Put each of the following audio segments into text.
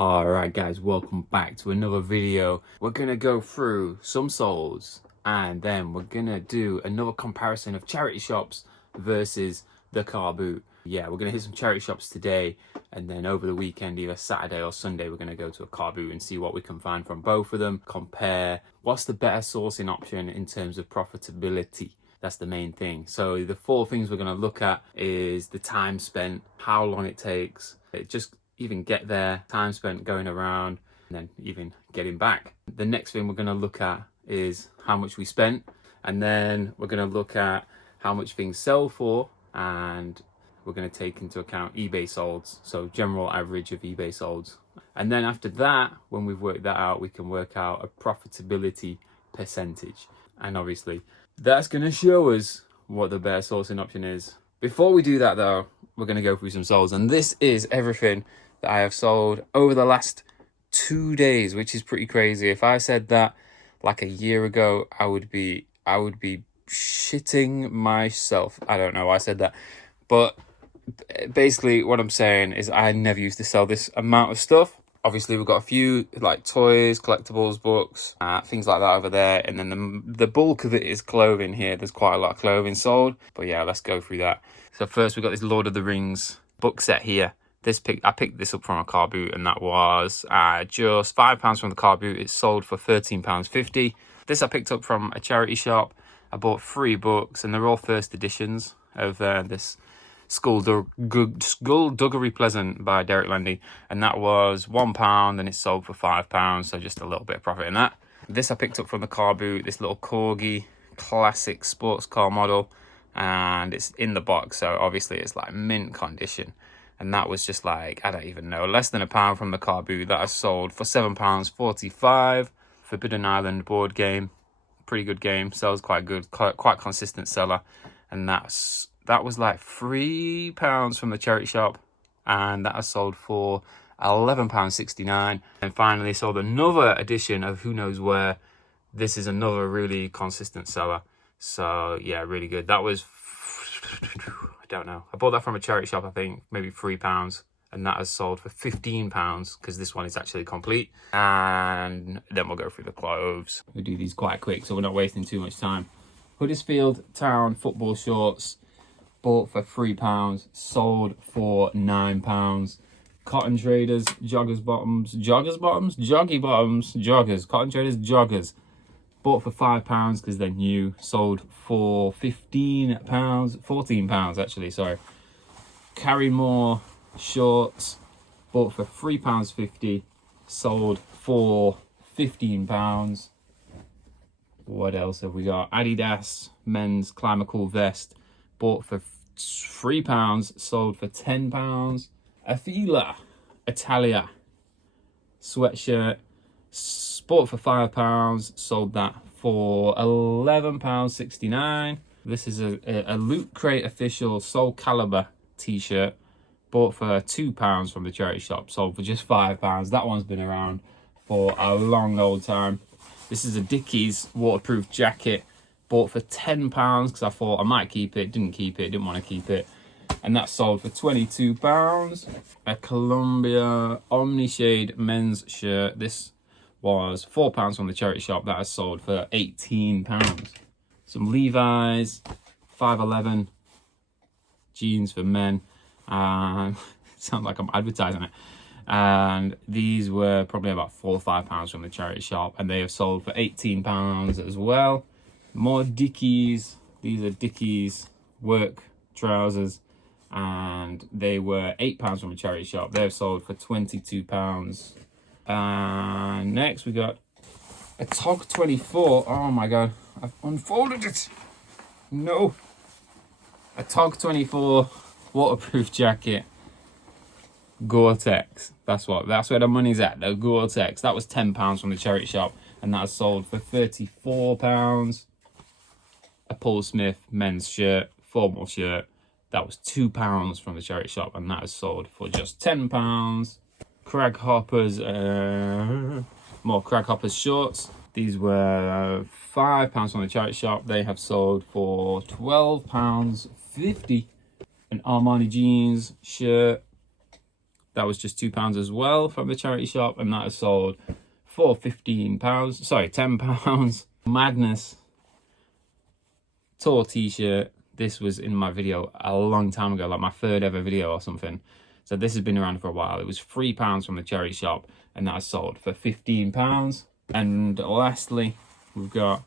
Alright guys, welcome back to another video. We're gonna go through some solds and then we're gonna do another comparison of charity shops versus the car boot. Yeah, we're gonna hit some charity shops today and then over the weekend, either Saturday or Sunday, we're gonna go to a car boot and see what we can find from both of them. Compare what's the better sourcing option in terms of profitability. That's the main thing. So the four things we're going to look at is the time spent, how long it takes, just even get there, time spent going around, and then even getting back. The next thing we're going to look at is how much we spent, and then we're going to look at how much things sell for, and we're going to take into account eBay solds, so general average of eBay solds. And then after that, when we've worked that out, we can work out a profitability percentage. And obviously, that's going to show us what the better sourcing option is. Before we do that though, we're going to go through some solds. And this is everything that I have sold over the last 2 days, which is pretty crazy. If I said that like a year ago, I would be shitting myself. I don't know why I said that. But basically what I'm saying is I never used to sell this amount of stuff. Obviously, we've got a few like toys, collectibles, books, things like that over there. And then the bulk of it is clothing here. There's quite a lot of clothing sold. But yeah, let's go through that. So first, we've got this Lord of the Rings book set here. I picked this up from a car boot, and that was just £5 from the car boot. It's sold for £13.50. This I picked up from a charity shop. I bought 3 books, and they're all first editions of this Skullduggery Pleasant by Derek Landy, and that was £1 and it's sold for £5, so just a little bit of profit in that. This I picked up from the car boot, this little Corgi classic sports car model, and it's in the box, so obviously it's like mint condition, and that was just like, I don't even know, less than £1 from the car boot. That I sold for £7.45. Forbidden Island board game, pretty good game, sells quite good, quite consistent seller, and that was like £3 from the charity shop, and that was sold for £11.69. And finally sold another edition of Who Knows Where. This is another really consistent seller, so yeah, really good. That was, I don't know, I bought that from a charity shop, I think maybe £3, and that has sold for £15 because this one is actually complete. And then we'll go through the clothes. We'll do these quite quick so we're not wasting too much time. Huddersfield Town football shorts, bought for £3, sold for £9. Cotton Traders joggers bottoms, Cotton Traders joggers, bought for £5 because they're new, sold for £14 actually, sorry. Carrymore shorts, bought for £3.50, sold for £15. What else have we got? Adidas men's Climacool vest, bought for £3, sold for £10. A Fila Italia sweatshirt, bought for £5, sold that for £11.69. This is a Loot Crate official Soul Calibur t-shirt, bought for £2 from the charity shop, sold for just £5. That one's been around for a long old time. This is a Dickies waterproof jacket, bought for £10 because I thought I might keep it, didn't want to keep it, and that sold for £22. A Columbia Omni-Shade men's shirt, this was £4 from the charity shop, that has sold for £18. Some Levi's 511 jeans for men, sounds like I'm advertising it, and these were probably about £4 or £5 from the charity shop, and they have sold for £18 as well. More Dickies. These are Dickies work trousers, and they were £8 from a charity shop. They've sold for £22. And next we got a TOG 24. Oh my god, I've unfolded it. No. A TOG 24 waterproof jacket, Gore-Tex. That's where the money's at. The Gore-Tex. That was £10 from the charity shop, and that was sold for £34. A Paul Smith men's shirt, formal shirt, that was £2 from the charity shop, and that is sold for just £10. Crag Hoppers, more Crag Hoppers shorts. These were £5 from the charity shop. They have sold for £12.50. An Armani jeans shirt, That was just £2 as well from the charity shop, and that is sold for £15. Sorry, £10. Madness tour t-shirt. This was in my video a long time ago, like my third ever video or something. So this has been around for a while. It was £3 from the charity shop, and that is sold for £15. And lastly, we've got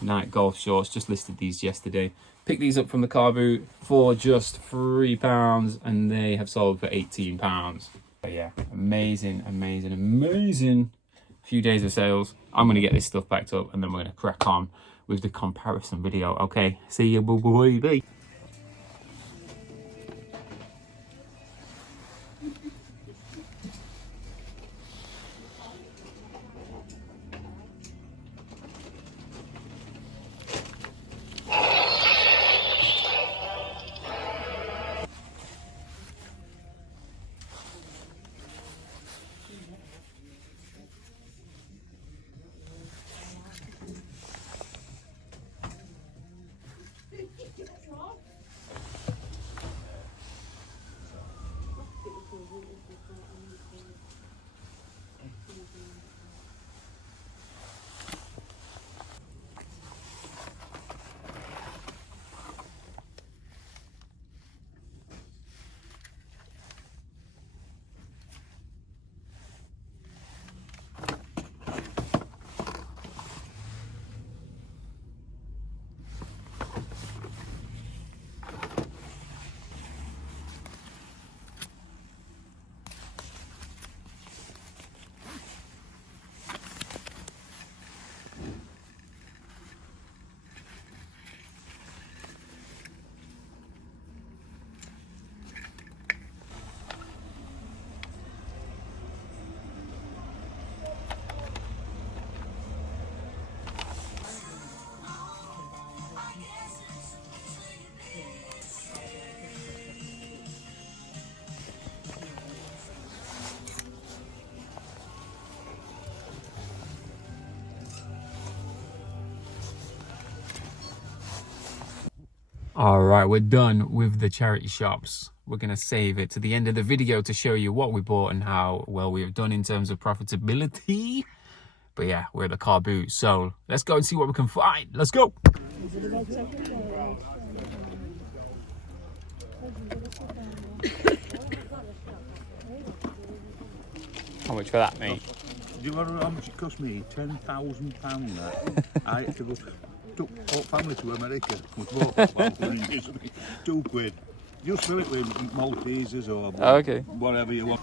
Nike golf shorts. Just listed these yesterday. Picked these up from the car boot for just £3, and they have sold for £18. But yeah, amazing, amazing, amazing few days of sales. I'm gonna get this stuff packed up, and then we're gonna crack on with the comparison video. Okay, see you, bye. All right, we're done with the charity shops. We're gonna save it to the end of the video to show you what we bought and how well we've done in terms of profitability. But yeah, we're at the car boot, so let's go and see what we can find. Let's go. How much for that, mate? Do you know how much it cost me? £10,000 that. I had to go, took whole family to America. We bought £2. Just fill it with Maltesers or whatever you want.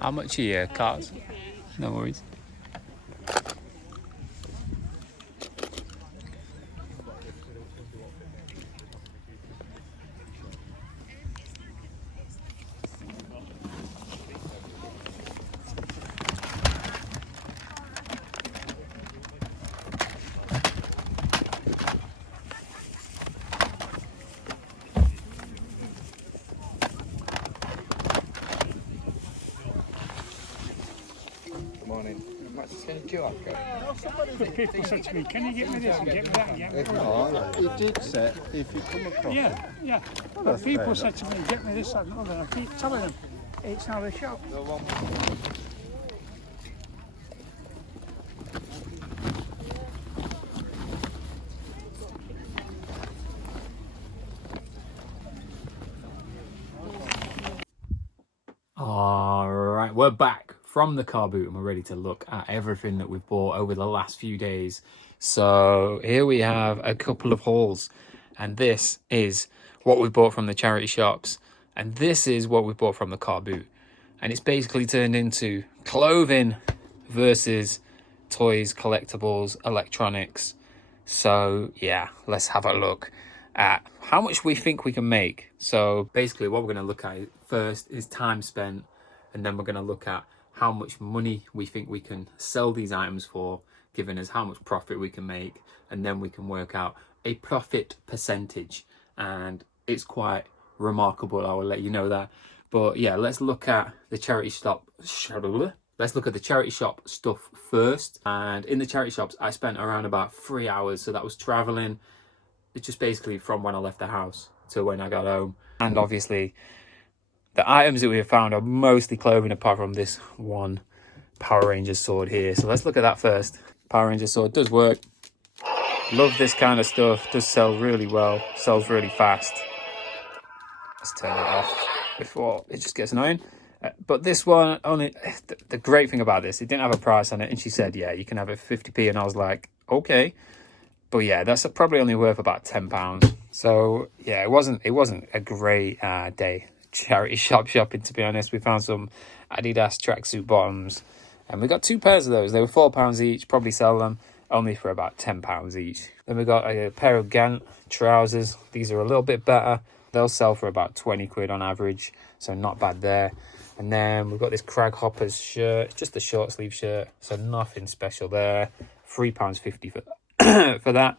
How much are your cars? No worries. People said to me, can you get me this and get me that and get me that? He did say if you come across it. Yeah. But people said to me, get me this and another, and I keep telling them, it's not a shop. All right, we're back from the car boot and we're ready to look at everything that we've bought over the last few days. So here we have a couple of hauls, and this is what we bought from the charity shops, and this is what we bought from the car boot. And it's basically turned into clothing versus toys, collectibles, electronics. So yeah, let's have a look. at how much we think we can make. So basically what we're going to look at first is time spent, and then we're going to look at how much money we think we can sell these items for, giving us how much profit we can make, and then we can work out a profit percentage. And it's quite remarkable, I will let you know that. But yeah, let's look at the charity shop. Let's look at the charity shop stuff first. And in the charity shops, I spent around about 3 hours. So that was traveling. It's just basically from when I left the house to when I got home. And obviously, the items that we have found are mostly clothing, apart from this one Power Rangers sword here. So let's look at that first. Power Rangers sword does work. Love this kind of stuff. Does sell really well. Sells really fast. Let's turn it off before it just gets annoying. But this one, only the great thing about this, it didn't have a price on it, and she said, yeah, you can have it for 50p, and I was like, okay. But yeah, that's probably only worth about £10. So yeah, it wasn't a great day charity shopping, to be honest. We found some Adidas tracksuit bottoms, and we got 2 pairs of those. They were £4 each. Probably sell them only for about £10 each. Then we got a pair of Gant trousers. These are a little bit better. They'll sell for about 20 quid on average, so not bad there. And then we've got this Crag Hoppers shirt, just a short sleeve shirt, so nothing special there. £3.50 for that,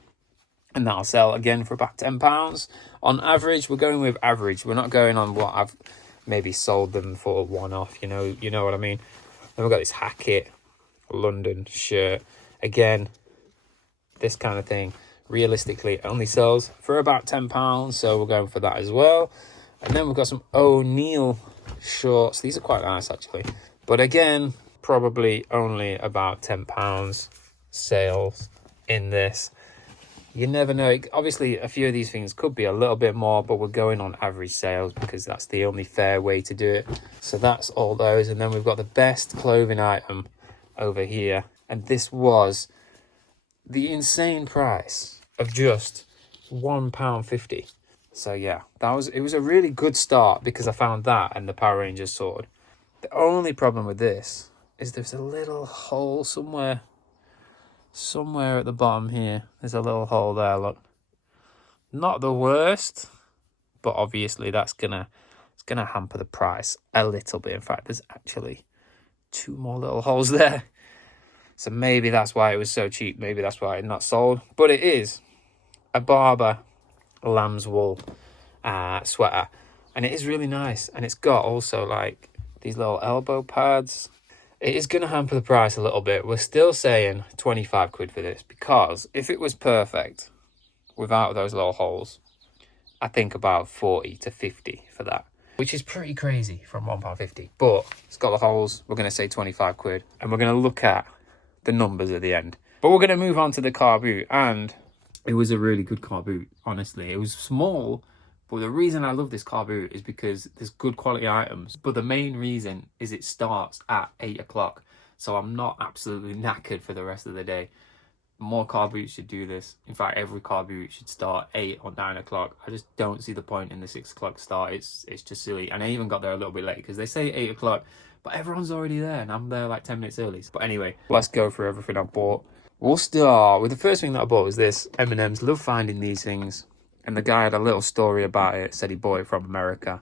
and that'll sell again for about £10 on average. We're going with average. We're not going on what I've maybe sold them for one-off. You know what I mean. Then we've got this Hackett London shirt. Again, this kind of thing realistically only sells for about £10, so we're going for that as well. And then we've got some O'Neill shorts. These are quite nice actually, but again, probably only about £10 sales in this. You never know. Obviously, a few of these things could be a little bit more, but we're going on average sales because that's the only fair way to do it. So that's all those. And then we've got the best clothing item over here, and this was the insane price of just £1.50. So yeah, it was a really good start because I found that and the Power Rangers sword. The only problem with this is there's a little hole somewhere at the bottom here. There's a little hole there, look. Not the worst, but obviously it's gonna hamper the price a little bit. In fact, there's actually 2 more little holes there. So maybe that's why it was so cheap. Maybe that's why it's not sold. But it is a Barber lamb's wool sweater, and it is really nice, and it's got also like these little elbow pads. It is going to hamper the price a little bit. We're still saying 25 quid for this, because if it was perfect without those little holes, I think about 40 to 50 for that, which is pretty crazy from £1.50. But it's got the holes. We're going to say 25 quid, and we're going to look at the numbers at the end. But we're going to move on to the car boot, and it was a really good car boot, honestly. It was small, but the reason I love this car boot is because there's good quality items. But the main reason is it starts at 8 o'clock. So I'm not absolutely knackered for the rest of the day. More car boots should do this. In fact, every car boot should start 8 or 9 o'clock. I just don't see the point in the 6 o'clock start. It's just silly. And I even got there a little bit late because they say 8 o'clock, but everyone's already there and I'm there like 10 minutes early. But anyway, let's go through everything I bought. We'll start with the first thing that I bought was this M&M's. Love finding these things. And the guy had a little story about it. Said he bought it from America.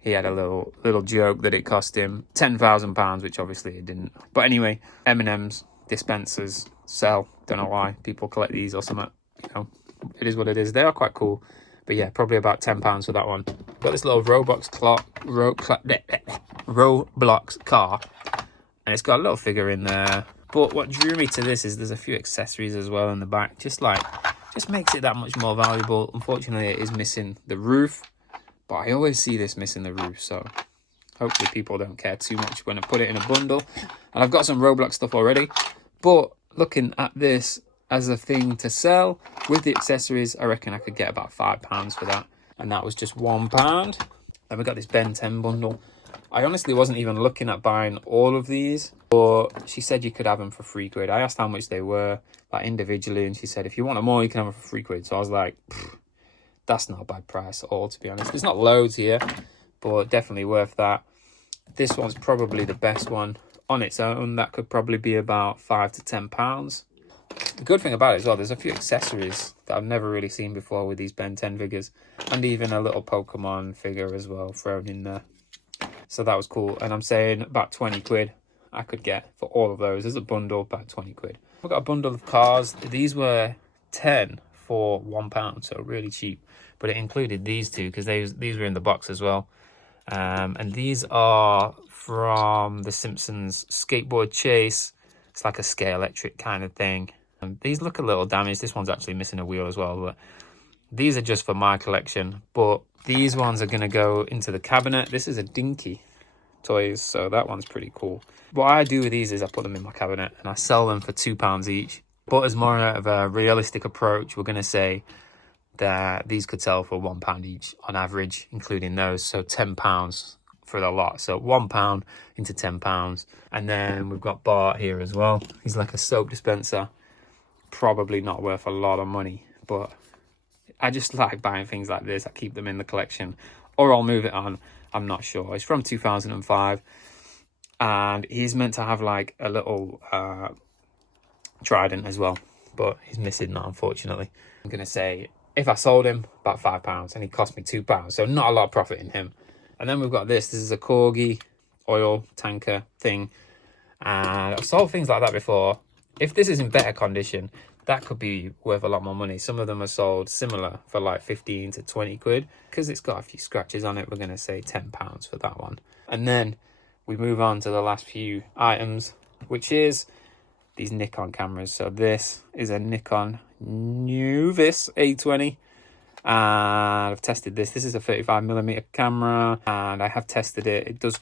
He had a little joke that it cost him £10,000, which obviously it didn't. But anyway, M&M's dispensers sell. Don't know why people collect these or something. You know, it is what it is. They are quite cool. But yeah, probably about £10 for that one. Got this little Roblox car, and it's got a little figure in there. But what drew me to this is there's a few accessories as well in the back. Just makes it that much more valuable. Unfortunately, it is missing the roof, but I always see this missing the roof, so hopefully people don't care too much when I put it in a bundle. And I've got some Roblox stuff already, but looking at this as a thing to sell with the accessories, I reckon I could get about £5 for that, and that was just £1. Then we got this Ben 10 bundle. I honestly wasn't even looking at buying all of these, but she said you could have them for £3. I asked how much they were, like individually, and she said if you want them all, you can have them for £3. So I was like, that's not a bad price at all, to be honest. There's not loads here, but definitely worth that. This one's probably the best one on its own. That could probably be about £5 to £10. The good thing about it as well, there's a few accessories that I've never really seen before with these Ben 10 figures, and even a little Pokemon figure as well thrown in there. So that was cool, and I'm saying about 20 quid I could get for all of those as a bundle, about 20 quid. I've got a bundle of cars. These were 10 for £1, so really cheap, but it included these two because these were in the box as well. And these are from The Simpsons Skateboard Chase. It's like a scale electric kind of thing. And these look a little damaged. This one's actually missing a wheel as well, but these are just for my collection. But these ones are going to go into the cabinet. This is a Dinky Toys, so that one's pretty cool. What I do with these is I put them in my cabinet and I sell them for £2 each. But as more of a realistic approach, we're going to say that these could sell for £1 each on average, including those. So £10 for the lot. So £1 into £10. And then we've got Bart here as well. He's like a soap dispenser. Probably not worth a lot of money, but I just like buying things like this. I keep them in the collection, or I'll move it on. I'm not sure. It's from 2005, and he's meant to have like a little trident as well, but he's missing that, unfortunately. I'm gonna say if I sold him, about £5, and he cost me £2, so not a lot of profit in him. And then we've got this. This is a Corgi oil tanker thing, and I've sold things like that before. If this is in better condition, that could be worth a lot more money. Some of them are sold similar for like 15 to 20 quid. Because it's got a few scratches on it, we're going to say £10 for that one. And then we move on to the last few items, which is these Nikon cameras. So this is a Nikon Nuvis A20. And I've tested this. This is a 35mm camera, and I have tested it. It does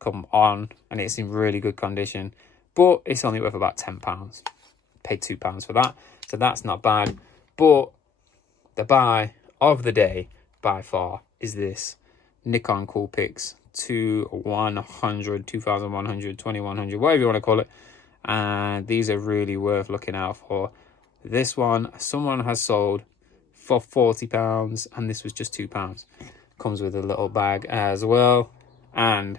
come on, and it's in really good condition. But it's only worth about £10. Paid £2 for that, so that's not bad. But the buy of the day by far is this Nikon Coolpix 2100, 2100, whatever you want to call it. And these are really worth looking out for. This one, someone has sold for £40, and this was just £2. Comes with a little bag as well, and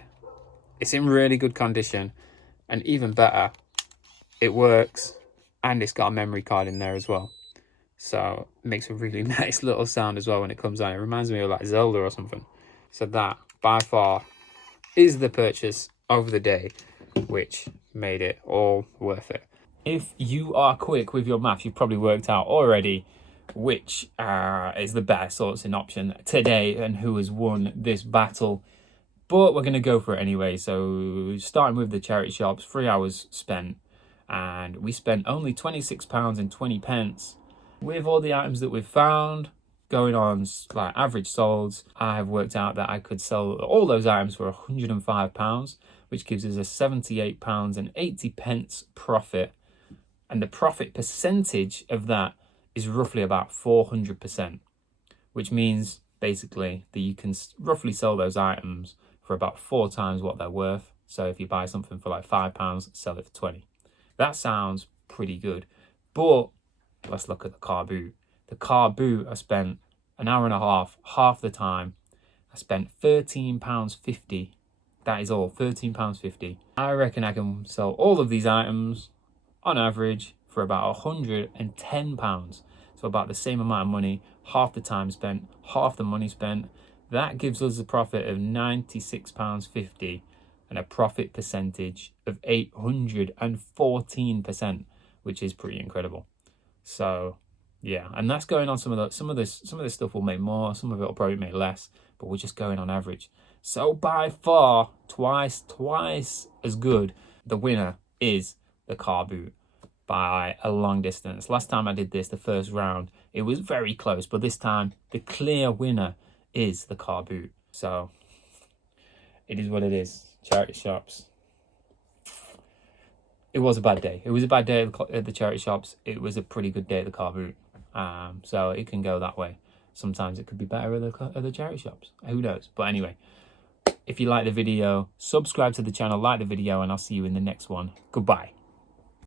it's in really good condition. And even better, it works, and it's got a memory card in there as well. So it makes a really nice little sound as well when it comes on. It reminds me of like Zelda or something. So that, by far, is the purchase of the day, which made it all worth it. If you are quick with your maths, you've probably worked out already which is the better sourcing option today and who has won this battle. But we're going to go for it anyway. So starting with the charity shops, 3 hours spent, and we spent only £26.20 with all the items that we've found. Going on like average solds, I have worked out that I could sell all those items for £105, which gives us a £78.80 profit. And the profit percentage of that is roughly about 400%, which means basically that you can roughly sell those items for about 4 times what they're worth. So if you buy something for like £5, sell it for 20. That sounds pretty good. But let's look at the car boot. The car boot, I spent an hour and a half the time. I spent £13.50. That is all, £13.50. I reckon I can sell all of these items on average for about £110. So about the same amount of money, half the time spent, half the money spent. That gives us a profit of £96.50 and a profit percentage of 814%, which is pretty incredible. So yeah, and that's going on some of this stuff will make more, some of it will probably make less, but we're just going on average. So by far, twice as good. The winner is the car boot by a long distance. Last time I did this, the first round, it was very close, but this time the clear winner is the car boot. So it is what it is. Charity shops. It was a bad day. It was a bad day at the charity shops. It was a pretty good day at the car boot. So it can go that way. Sometimes it could be better at the charity shops. Who knows? But anyway, if you like the video, subscribe to the channel, like the video, and I'll see you in the next one. Goodbye.